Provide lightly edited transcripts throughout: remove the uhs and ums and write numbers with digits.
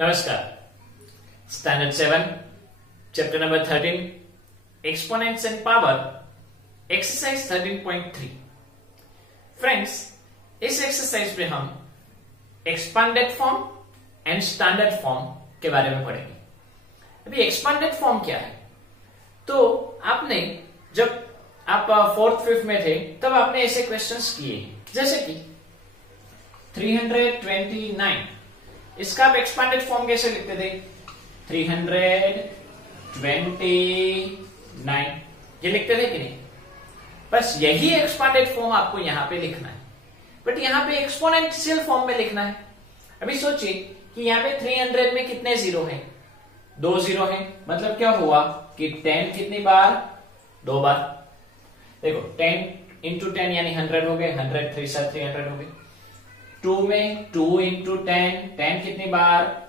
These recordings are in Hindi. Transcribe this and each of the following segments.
नमस्कार। Standard 7 chapter number 13 exponents and power exercise 13.3। Friends, इस एक्सरसाइज में हम expanded form and standard form के बारे में पढ़ेंगे। अभी एक्सपांडेड फॉर्म क्या है? तो आपने जब आप 4th 5th में थे तब आपने ऐसे क्वेश्चंस किए, जैसे कि 329, इसका आप एक्सपांडेड फॉर्म कैसे लिखते थे? 329 ये लिखते थे कि नहीं? बस यही एक्सपांडेड फॉर्म आपको यहां पे लिखना है, बट यहां पे एक्सपोनेंशियल फॉर्म में लिखना है। अभी सोचिए कि यहां पे 300 में कितने जीरो हैं? 2 जीरो हैं। मतलब क्या हुआ कि 10 कितनी बार? 2 बार। देखो 10 इंटू 10 यानी 100 हो गए, 100 3 7 300 हो गए। 2 में 2 इंटू 10, 10 कितनी बार?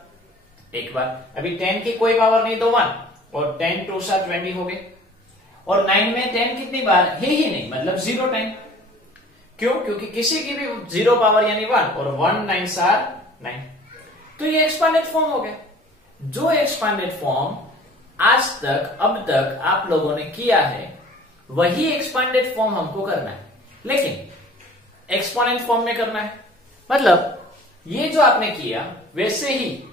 एक बार। अभी 10 की कोई पावर नहीं तो 1, और 10 2 7 20 हो गए। और 9 में 10 कितनी बार? है ही नहीं, मतलब 0 10। क्यों? क्योंकि किसी की भी 0 पावर यानी 1, और 1 9 9। तो ये एक्सपांडेड फॉर्म हो गया। जो एक्सपांडेड फॉर्म आज तक अब तक आप लोगों ने किया है वही एक्सपांडेड फॉर्म हमको करना है, लेकिन एक्सपोनेंट फॉर्म में करना है। मतलब ये जो आपने किया वैसे ही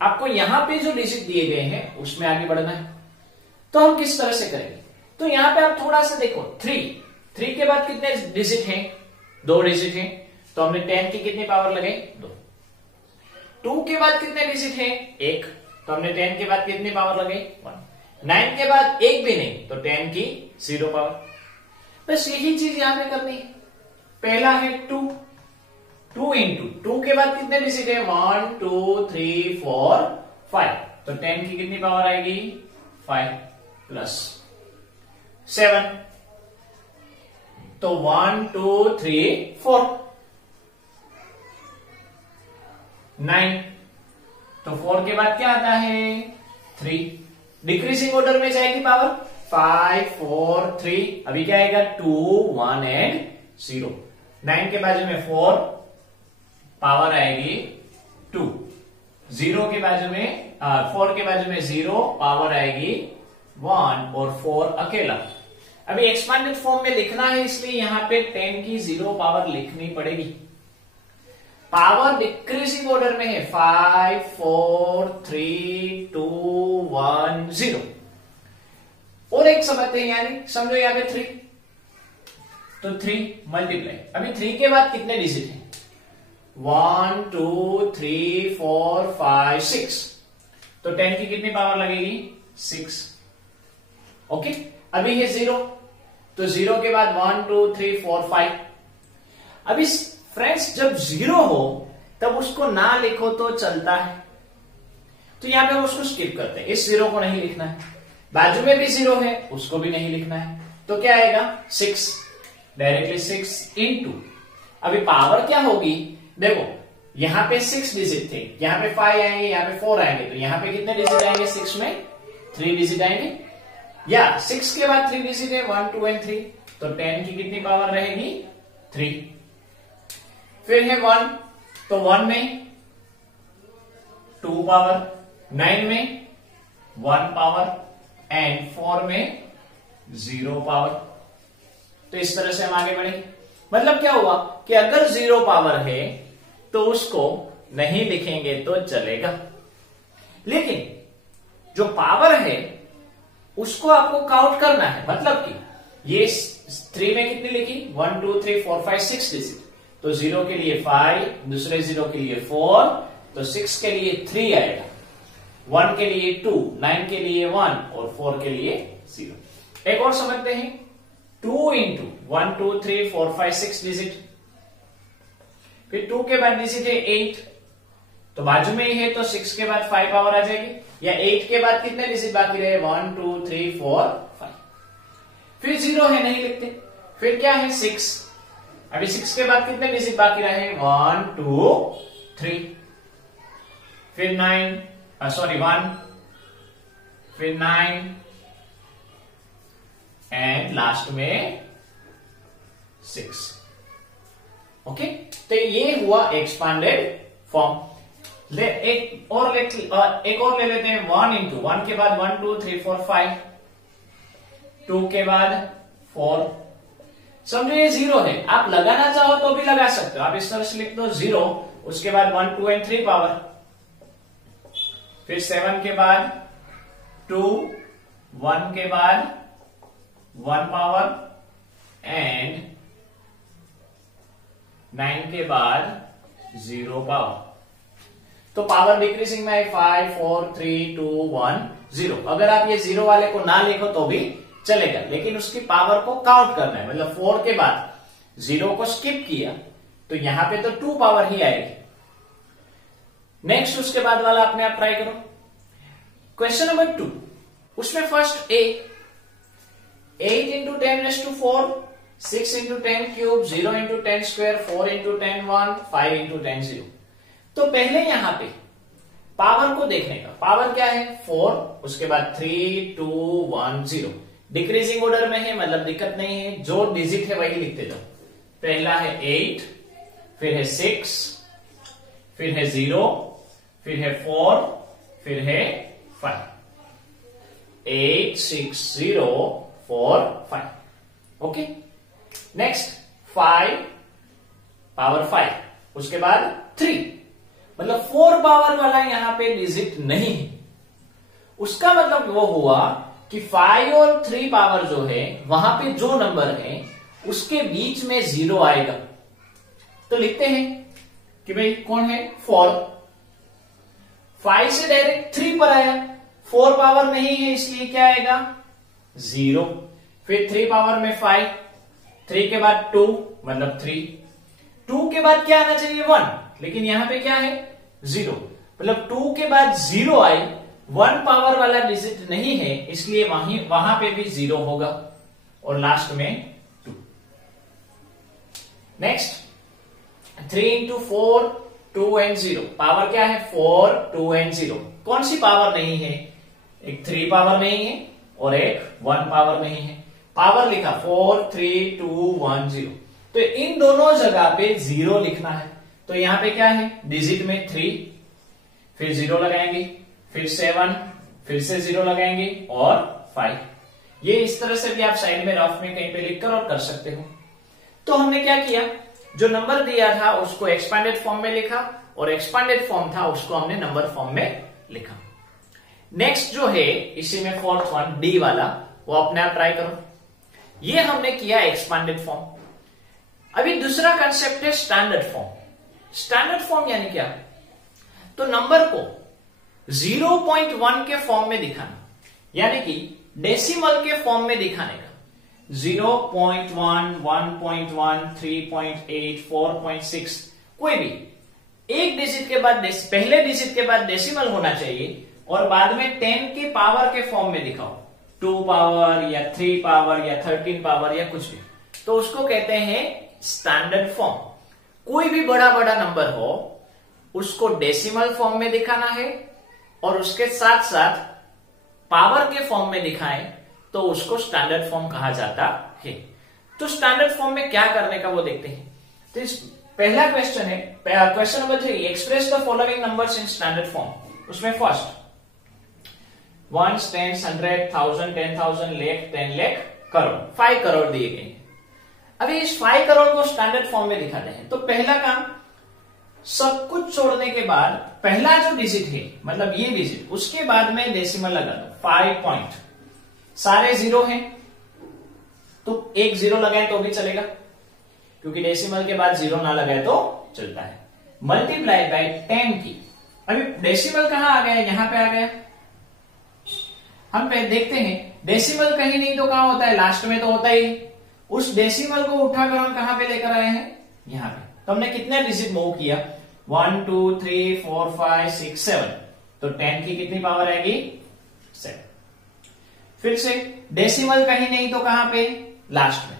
आपको यहां पे जो डिजिट दिए गए हैं उसमें आगे बढ़ना है। तो हम किस तरह से करेंगे? तो यहां पे आप थोड़ा सा देखो, 3 के बाद कितने डिजिट हैं? 2 डिजिट हैं। तो हमने 10 की कितनी पावर लगाई? 2। 2 के बाद कितने डिजिट हैं? 1। तो हमने 10 के बाद कितनी पावर लगाई? 1। 9 के बाद एक भी नहीं, तो 10 की 0 पावर। बस यही चीज यहां पे करनी है। पहला है 2 इंटू 2 के बाद कितने डिजिट है? 1 2 3 4 5। तो 10 की कितनी पावर आएगी? 5 प्लस 7। तो 1 2 3 4 9। तो 4 के बाद क्या आता है? 3। डिक्रीजिंग ऑर्डर में जाएगी पावर। 5 4 3। अभी क्या आएगा? 2 1 एंड 0। 9 के बाजू में 4, पावर आएगी 2। 0 के बाजू में 4 के बाजू में 0, पावर आएगी 1, और 4 अकेला। अभी एक्सपांडेड फॉर्म में लिखना है, इसलिए यहां पे 10 की 0 पावर लिखनी पड़ेगी। पावर डिक्रीजिंग ऑर्डर में है। 5 4 3 2 1 0। और एक समझते हैं, यानी समझो यहां पे 3, तो 3 मल्टीप्लाई। अभी 3 के बाद कितने डिजिट हैं? 1 2 3 4 5 6। तो 10 की कितनी पावर लगेगी? 6। ओके। अभी ये 0, तो 0 के बाद 1 2 3 4 5। अभी फ्रेंड्स जब 0 हो तब उसको ना लिखो तो चलता है, तो यहां पे हम उसको स्किप करते हैं। इस 0 को नहीं लिखना है। बाजू में भी 0 है, उसको भी नहीं लिखना है। तो क्या आएगा? 6। डायरेक्टली 6 इंटू, अभी पावर क्या होगी? देखो यहां पे 6 डिजिट थे, यहां पे 5 आएंगे, यहां पे 4 आएंगे, तो यहां पे कितने डिजिट आएंगे? 6 में 3 डिजिट आएंगे, या 6 के बाद 3 डिजिट है, 1 2 एंड 3। तो 10 की कितनी पावर रहेगी? 3। फिर है 1, तो 1 में 2 पावर, 9 में 1 पावर, एंड 4 में 0 पावर। तो इस तरह से हम आगे बढ़े। मतलब क्या हुआ कि अगर 0 पावर है तो उसको नहीं लिखेंगे तो चलेगा, लेकिन जो पावर है उसको आपको काउंट करना है। मतलब कि ये 3 में कितनी लिखी? 1 2 3 4 5 6 डिजिट। तो 0 के लिए 5, दूसरे 0 के लिए 4, तो 6 के लिए 3 आएगा, 1 के लिए 2, 9 के लिए 1, और 4 के लिए 0। एक और समझते हैं। 2 इंटू 1 2 3 4 5 6 डिजिट। फिर 2 के बाद डिजिट है 8, तो बाजू में ही है, तो 6 के बाद 5 पावर आ जाएगी, या 8 के बाद कितने डिजिट बाकी रहे? 1 2 3 4 5। फिर 0 है, नहीं लिखते। फिर क्या है? 6। अभी 6 के बाद कितने डिजिट बाकी रहे? 1 2 3। फिर 1, फिर 9, एंड लास्ट में 6। ओके। तो ये हुआ एक्सपांडेड फॉर्म। एक और ले लेते हैं 1 इंटू 1 के बाद 1 2 3 4 5, 2 के बाद 4। समझो ये 0 है, आप लगाना चाहो तो भी लगा सकते हो, आप इस तरह से लिख दो 0, उसके बाद 1 2 एंड 3 पावर, फिर 7 के बाद 2, 1 के बाद 1 पावर एंड 9 के बाद 0 पावर। तो पावर डिक्रीजिंग में 5 4 3 2 1 0। अगर आप ये 0 वाले को ना लिखो तो भी चलेगा, लेकिन उसकी पावर को काउंट करना है, मतलब 4 के बाद 0 को स्किप किया तो यहां पे तो 2 पावर ही आएगी। नेक्स्ट उसके बाद वाला अपने आप ट्राई करो। क्वेश्चन नंबर 2, उसमें first A 8 into 10⁴, 6 into 10 cube, 0 into 10 square, 4 into 10 1, 5 into 10 0। तो पहले यहां पे पावर को देखने का, पावर क्या है 4, उसके बाद 3 2 1 0। डिक्रीजिंग ऑर्डर में है, मतलब दिक्कत नहीं है, जो डिजिट है वही लिखते जाओ। पहला है 8, फिर है 6, फिर है 0, फिर है 4, फिर है 5। 8 6 0 4 5। ओके, नेक्स्ट 5 पावर 5, उसके बाद 3, मतलब 4 पावर वाला यहां पे डिजिट नहीं है। उसका मतलब वो हुआ कि 5 और 3 पावर जो है वहां पे जो नंबर है उसके बीच में 0 आएगा। तो लिखते हैं कि भाई कौन है 4, 5 से डायरेक्ट 3 पर आया, 4 पावर नहीं है इसलिए क्या आएगा 0, फिर 3 पावर में 5, 3 के बाद 2 मतलब 3, 2 के बाद क्या आना चाहिए 1, लेकिन यहां पे क्या है 0, मतलब 2 के बाद 0 आई, 1 पावर वाला डिजिट नहीं है इसलिए वहां पे भी 0 होगा, और लास्ट में 2। नेक्स्ट 3 इंटू 4 2 एंड 0, पावर क्या है 4 2 एंड 0। कौन सी पावर नहीं है, एक 3 पावर नहीं है और एक 1 पावर नहीं है। पावर लिखा 4 3 2 1 0, तो इन दोनों जगह पे 0 लिखना है। तो यहां पे क्या है डिजिट में 3, फिर 0 लगाएंगे, फिर 7, फिर से 0 लगाएंगे और 5। ये इस तरह से भी आप साइड में रफ में कहीं पे लिखकर और कर सकते हो। तो हमने क्या किया, जो नंबर दिया था उसको एक्सपांडेड फॉर्म में लिखा, और एक्सपांडेड फॉर्म था उसको हमने नंबर फॉर्म में लिखा। नेक्स्ट जो है इसी में फोर्थ वन डी वाला, वो अपने आप ट्राई करो। ये हमने किया एक्सपांडेड फॉर्म। अभी दूसरा कंसेप्ट है स्टैंडर्ड फॉर्म। स्टैंडर्ड फॉर्म यानी क्या, तो नंबर को 0.1 के फॉर्म में दिखाना, यानी कि डेसिमल के फॉर्म में दिखाने का। 0.1 1.1 3.8 4.6, कोई भी एक डिजिट के बाद पहले डिजिट के बाद डेसिमल होना चाहिए, और बाद में 10 के पावर के फॉर्म में दिखाओ, 2 पावर या 3 पावर या 13 पावर या कुछ भी, तो उसको कहते हैं स्टैंडर्ड फॉर्म। कोई भी बड़ा बड़ा नंबर हो उसको डेसिमल फॉर्म में दिखाना है, और उसके साथ साथ पावर के फॉर्म में दिखाएं तो उसको स्टैंडर्ड फॉर्म कहा जाता है। तो स्टैंडर्ड फॉर्म में क्या करने का वो देखते हैं। तो इस पहला क्वेश्चन है, question number 3, express the following numbers in standard form. उसमें फर्स्ट 1 10 100 1000 10,000 लाख 10 लाख करोड़, 5 करोड़ दिए गए। अभी इस 5 करोड़ को स्टैंडर्ड फॉर्म में दिखाते हैं। तो पहला काम, सब कुछ छोड़ने के बाद पहला जो डिजिट है, मतलब ये डिजिट, उसके बाद में डेसिमल लगा दो। 5 पॉइंट, सारे 0 हैं तो एक 0 लगाए तो भी चलेगा, क्योंकि डेसिमल के बाद 0 ना लगाए तो चलता है। मल्टीप्लाई बाय 10 की। अभी डेसिमल कहां आ गया, यहां पे आ गया। हम देखते हैं डेसिमल कहीं नहीं तो कहां होता है, लास्ट में तो होता ही। उस डेसिमल को उठाकर हम कहां पे लेकर आए हैं, यहां पे। तो हमने कितने डिजिट मूव किया, 1 2 3 4 5 6 7, तो 10 की कितनी पावर आएगी 7। फिर से डेसिमल कहीं नहीं तो कहां पे, लास्ट में।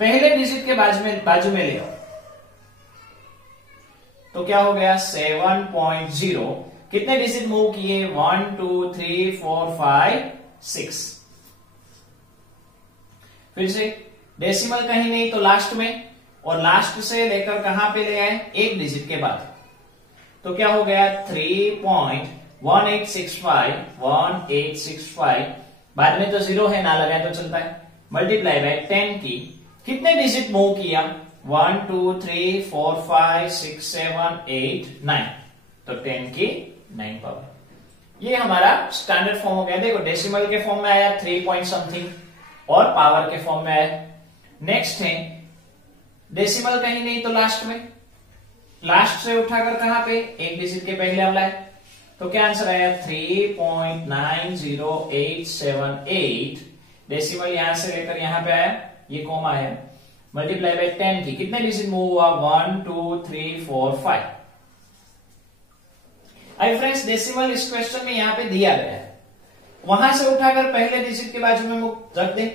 पहले डिजिट के बाजू में ले आओ, तो क्या हो गया 7.0। कितने डिजिट मूव किए, 1 2 3 4 5 6। फिर से डेसिमल कहीं नहीं तो लास्ट में, और लास्ट से लेकर कहां पे ले आए, एक डिजिट के बाद। तो क्या हो गया 3.1865 बाद में तो 0 है ना लगाए तो चलता है, मल्टीप्लाई बाय 10 की कितने डिजिट मूव किया 1 2 3 4 5 6 7 8 9, तो 10 की 9 पावर। ये हमारा स्टैंडर्ड फॉर्म हो गया। देखो डेसिमल के फॉर्म में आया 3 पॉइंट समथिंग और पावर के फॉर्म में आया। नेक्स्ट है डेसिमल कहीं नहीं तो लास्ट में, लास्ट से उठाकर कहां पे एक डिजिट के पहले हम लाए, तो क्या आंसर आया 3.90878। डेसिमल यहां से लेकर यहां पे आया, ये कॉमा आया, मल्टीप्लाई बाय 10 की कितने डिजिट मूव हुआ 1 2 3 4 5। आई फ्रेंड्स डेसिमल इस क्वेश्चन में यहां पे दिया गया है, वहां से उठाकर पहले डिजिट के बाजू में रख दे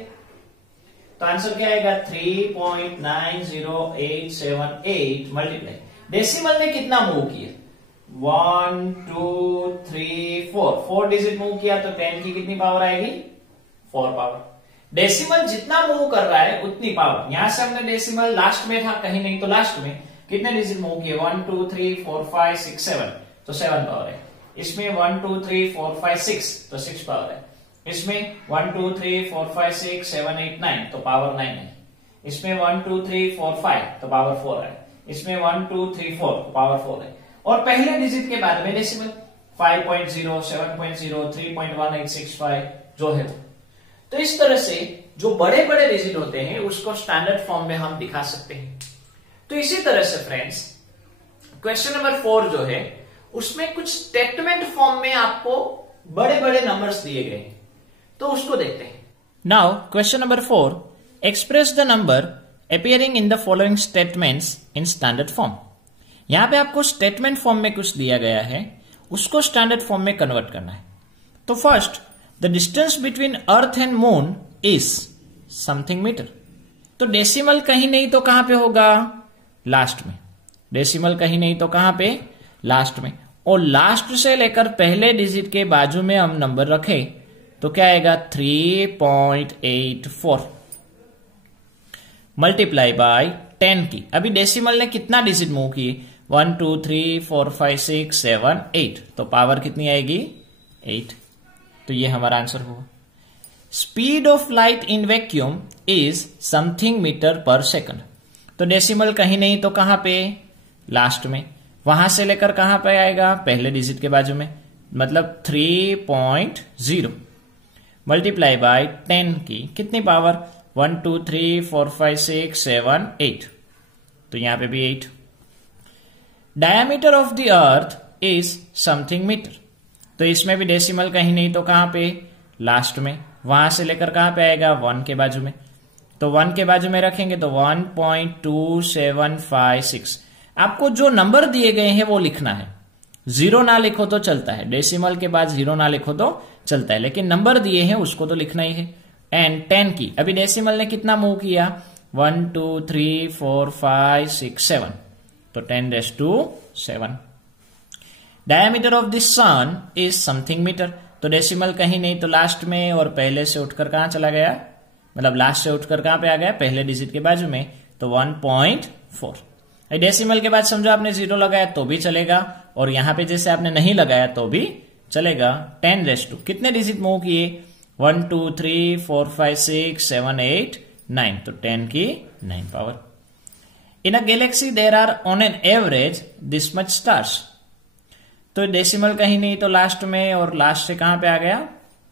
तो आंसर क्या आएगा 3.90878 मल्टीप्लाई डेसिमल ने कितना मूव किया 1 2 3 4 डिजिट मूव किया तो 10 की कितनी पावर आएगी 4 पावर। डेसिमल जितना मूव कर रहा है उतनी पावर। यहां से हमने डेसिमल लास्ट में था कहीं नहीं तो लास्ट में कितने डिजिट मूव किए 1 2 3 4 5 6 7 तो 7 पावर है। इसमें 1 2 3 4 5 6 तो 6 पावर है। इसमें 1 2 3 4 5 6 7 8 9 तो पावर 9 है। इसमें 1 2 3 4 5 तो पावर 4 है। इसमें 1 2 3 4 तो पावर 4 है। और पहले डिजिट के बाद में डेसिमल 5.0 7.0 3.1865 जो है। तो इस तरह से जो बड़े बड़े डिजिट होते हैं उसको स्टैंडर्ड फॉर्म में हम दिखा सकते हैं। तो इसी तरह से फ्रेंड्स क्वेश्चन नंबर 4 जो है उसमें कुछ स्टेटमेंट फॉर्म में आपको बड़े बड़े नंबर्स दिए गए हैं, तो उसको देखते हैं। Now question number 4, express the number appearing in the following statements in standard form। यहां पे आपको स्टेटमेंट फॉर्म में कुछ दिया गया है, उसको स्टैंडर्ड फॉर्म में कन्वर्ट करना है। तो first the distance between earth and moon is something metre. तो डेसिमल कहीं नहीं तो कहां पे होगा लास्ट में, डेसिमल कहीं नहीं तो कहां पे लास्ट में, और लास्ट से लेकर पहले डिजिट के बाजू में हम नंबर रखें तो क्या आएगा 3.84 मल्टीप्लाई बाय 10 की। अभी डेसिमल ने कितना डिजिट मूव किए 1 2 3 4 5 6 7 8 तो पावर कितनी आएगी 8, तो ये हमारा आंसर होगा। Speed of light in vacuum is something metre per second. तो डेसिमल कहीं नहीं तो कहां पे लास्ट में, वहां से लेकर कहां पे आएगा पहले डिजिट के बाजू में, मतलब 3.0 मल्टीप्लाई बाय 10 की कितनी पावर 1 2 3 4 5 6 7 8 तो यहां पे भी 8। Diameter of the earth is something metre. तो इसमें भी डेसिमल कहीं नहीं तो कहां पे लास्ट में, वहां से लेकर कहां पे आएगा 1 के बाजू में, तो 1 के बाजू में रखेंगे तो 1.2756। आपको जो नंबर दिए गए हैं वो लिखना है, जीरो ना लिखो तो चलता है, डेसिमल के बाद जीरो ना लिखो तो चलता है, लेकिन नंबर दिए हैं उसको तो लिखना ही है। एंड 10 की अभी डेसिमल ने कितना मूव किया 1 2 3 4 5 6 7 तो 10⁻⁷। Diameter of the sun is something metre. तो डेसिमल कहीं नहीं तो लास्ट में और पहले से उठकर कहां चला गया, मतलब लास्ट से उठकर कहां पे आ गया पहले डिजिट के बाजू में, तो 1.4। डेसिमल के बाद समझो आपने जीरो लगाया तो भी चलेगा, और यहां पे जैसे आपने नहीं लगाया तो भी चलेगा। 10⁻, कितने डिजिट मूव किए 1 2 3 4 5 6 7 8 9 तो 10 की 9 power. In a galaxy there are on an average this much stars. तो डेसिमल कहीं नहीं तो लास्ट में, और लास्ट से कहां पे आ गया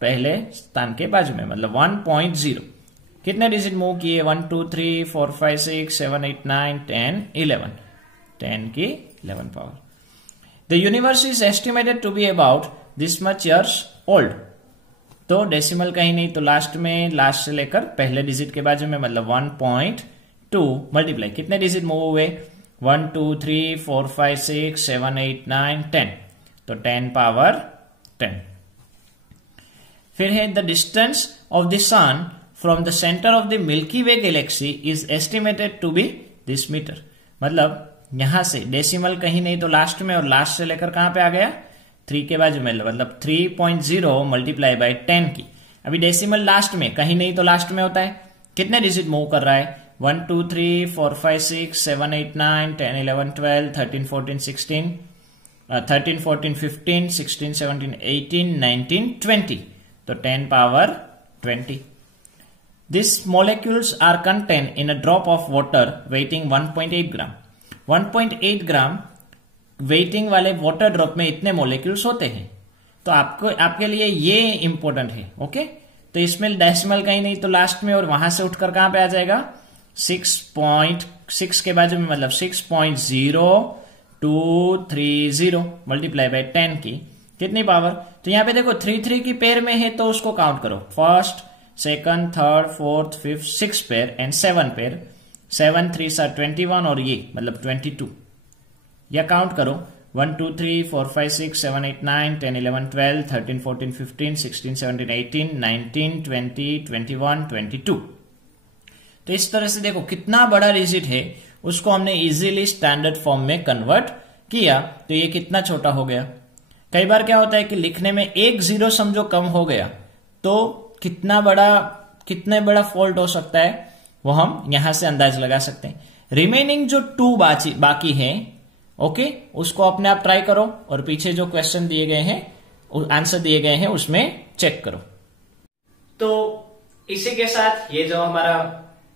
पहले स्थान के बाजू में, मतलब 1.0। कितने डिजिट मूव किए 1 2 3 4 5 6 7 8 9 10 11 10 की 11 power. The universe is estimated to be about this much years old. तो डेसिमल कहीं नहीं तो लास्ट में, लास्ट से लेकर पहले डिजिट के बाजू में, मतलब 1.2 मल्टीप्लाई कितने डिजिट मूव हुए 1 2 3 4 5 6 7 8 9 10 तो 10 पावर 10। फिर है the distance of the sun from the centre of the Milky Way galaxy is estimated to be this metre. मतलब यहां से डेसिमल कहीं नहीं तो लास्ट में, और लास्ट से लेकर कहां पे आ गया 3 के बाजू में, मतलब 3.0 मल्टीप्लाई बाय 10 की। अभी डेसिमल लास्ट में कहीं नहीं तो लास्ट में होता है, कितने डिजिट मूव कर रहा है 1 2 3 4 5 6 7 8 9 10 11 12 13 14 16 13, 14, 15, 16, 17, 18, 19, 20. तो 10 power 20. These molecules are contained in a drop of water weighing 1.8 gram. 1.8 gram waiting वाले वाटर ड्रॉप में इतने मोलिक्यूल्स होते हैं। तो आपके लिए ये इंपॉर्टेंट है। ओके, तो इसमें डेसिमल कहीं नहीं, तो लास्ट में और वहां से उठकर कहां पे आ जाएगा 6.6 के बाजू में, मतलब 6.0230 मल्टीप्लाई बाय 10 की कितनी पावर। तो यहां पे देखो 3 की पेयर में है तो उसको काउंट करो, first, second, third, fourth, fifth, 6 pair and 7 pair. 7 3 21 और ये मतलब 22, या काउंट करो 1 2 3 4 5 6 7 8 9 10 11 12 13 14 15 16 17 18 19 20 21 22। तो इस तरह से देखो कितना बड़ा डिजिट है, उसको हमने इजीली स्टैंडर्ड फॉर्म में कन्वर्ट किया, तो ये कितना छोटा हो गया। कई बार क्या होता है कि लिखने में एक जीरो समझो कम हो गया, तो कितने बड़ा फॉल्ट हो सकता है वो हम यहां से अंदाज लगा सकते हैं। रिमेनिंग जो 2 बाकी है, ओके, उसको अपने आप ट्राई करो और पीछे जो क्वेश्चन दिए गए हैं, आंसर दिए गए हैं, उसमें चेक करो। तो इसी के साथ ये जो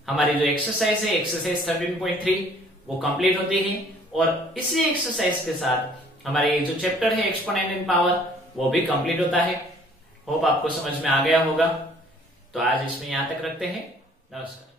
हमारी जो एक्सरसाइज है, एक्सरसाइज 13.3, वो कंप्लीट होती है। और इसी एक्सरसाइज के साथ हमारे जो चैप्टर है एक्सपोनेंट इन पावर, वो भी कंप्लीट होता है। होप आपको समझ में आ गया होगा। तो आज इसमें यहां तक रखते हैं। नमस्कार।